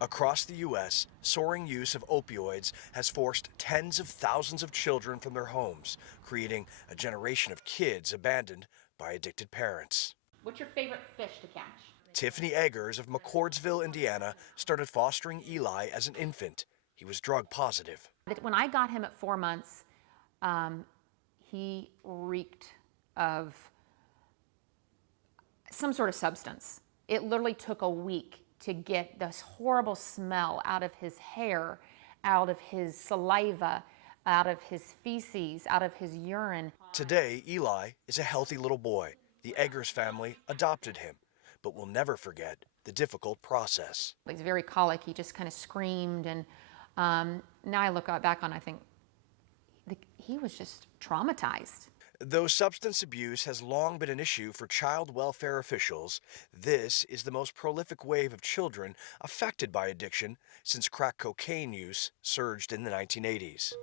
Across the U.S., soaring use of opioids has forced tens of thousands of children from their homes, creating a generation of kids abandoned by addicted parents. What's your favorite fish to catch? Tiffany Eggers of McCordsville, Indiana, started fostering Eli as an infant. He was drug positive. When I got him at 4 months, he reeked of some sort of substance. It literally took a week to get this horrible smell out of his hair, out of his saliva, out of his feces, out of his urine. Today, Eli is a healthy little boy. The Eggers family adopted him, but will never forget the difficult process. He's very colicky, he just kind of screamed, and now I look back on, I think, he was just traumatized. Though substance abuse has long been an issue for child welfare officials, this is the most prolific wave of children affected by addiction since crack cocaine use surged in the 1980s.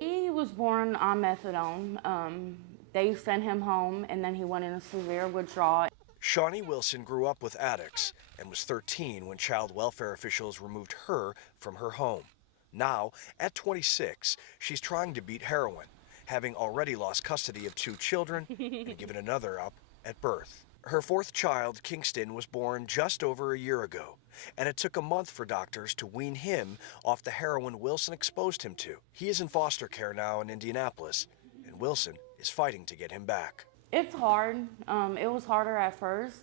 He was born on methadone. They sent him home, and then he went in a severe withdrawal. Shawnee Wilson grew up with addicts and was 13 when child welfare officials removed her from her home. Now, at 26, she's trying to beat heroin, having already lost custody of 2 children and given another up at birth. Her 4th child, Kingston, was born just over a year ago, and it took a month for doctors to wean him off the heroin Wilson exposed him to. He is in foster care now in Indianapolis, and Wilson is fighting to get him back. It's hard. It was harder at first,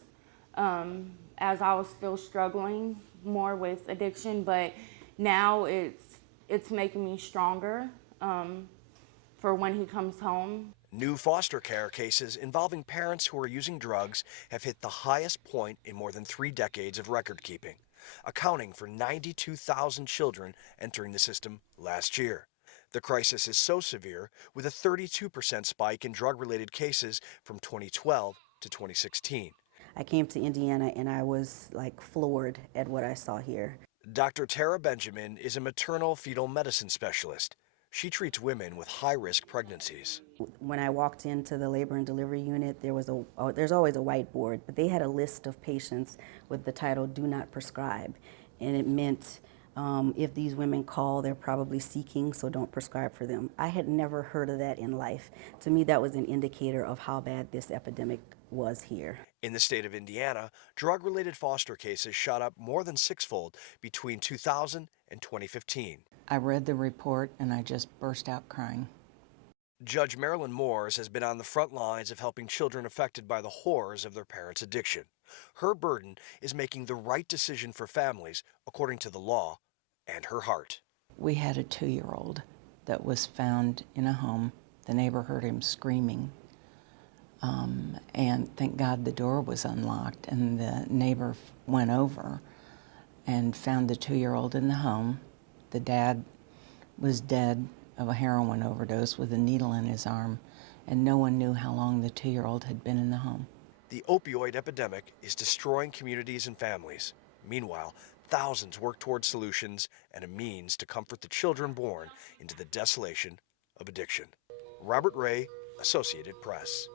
as I was still struggling more with addiction, but now it's making me stronger for when he comes home. New foster care cases involving parents who are using drugs have hit the highest point in more than 3 decades of record keeping, accounting for 92,000 children entering the system last year. The crisis is so severe, with a 32% spike in drug-related cases from 2012 to 2016. I came to Indiana and I was like floored at what I saw here. Dr. Tara Benjamin is a maternal fetal medicine specialist. She treats women with high-risk pregnancies. When I walked into the labor and delivery unit, there's always a whiteboard, but they had a list of patients with the title "Do Not Prescribe," and it meant if these women call, they're probably seeking, so don't prescribe for them. I had never heard of that in life. To me, that was an indicator of how bad this epidemic was here. In the state of Indiana, drug-related foster cases shot up more than 6-fold between 2000 and 2015. I read the report and I just burst out crying. Judge Marilyn Moores has been on the front lines of helping children affected by the horrors of their parents' addiction. Her burden is making the right decision for families according to the law and her heart. We had a 2-year-old that was found in a home. The neighbor heard him screaming. And thank God the door was unlocked, and the neighbor went over and found the 2-year-old in the home. The dad was dead of a heroin overdose with a needle in his arm, and no one knew how long the 2-year-old had been in the home. The opioid epidemic is destroying communities and families. Meanwhile, thousands work towards solutions and a means to comfort the children born into the desolation of addiction. Robert Ray, Associated Press.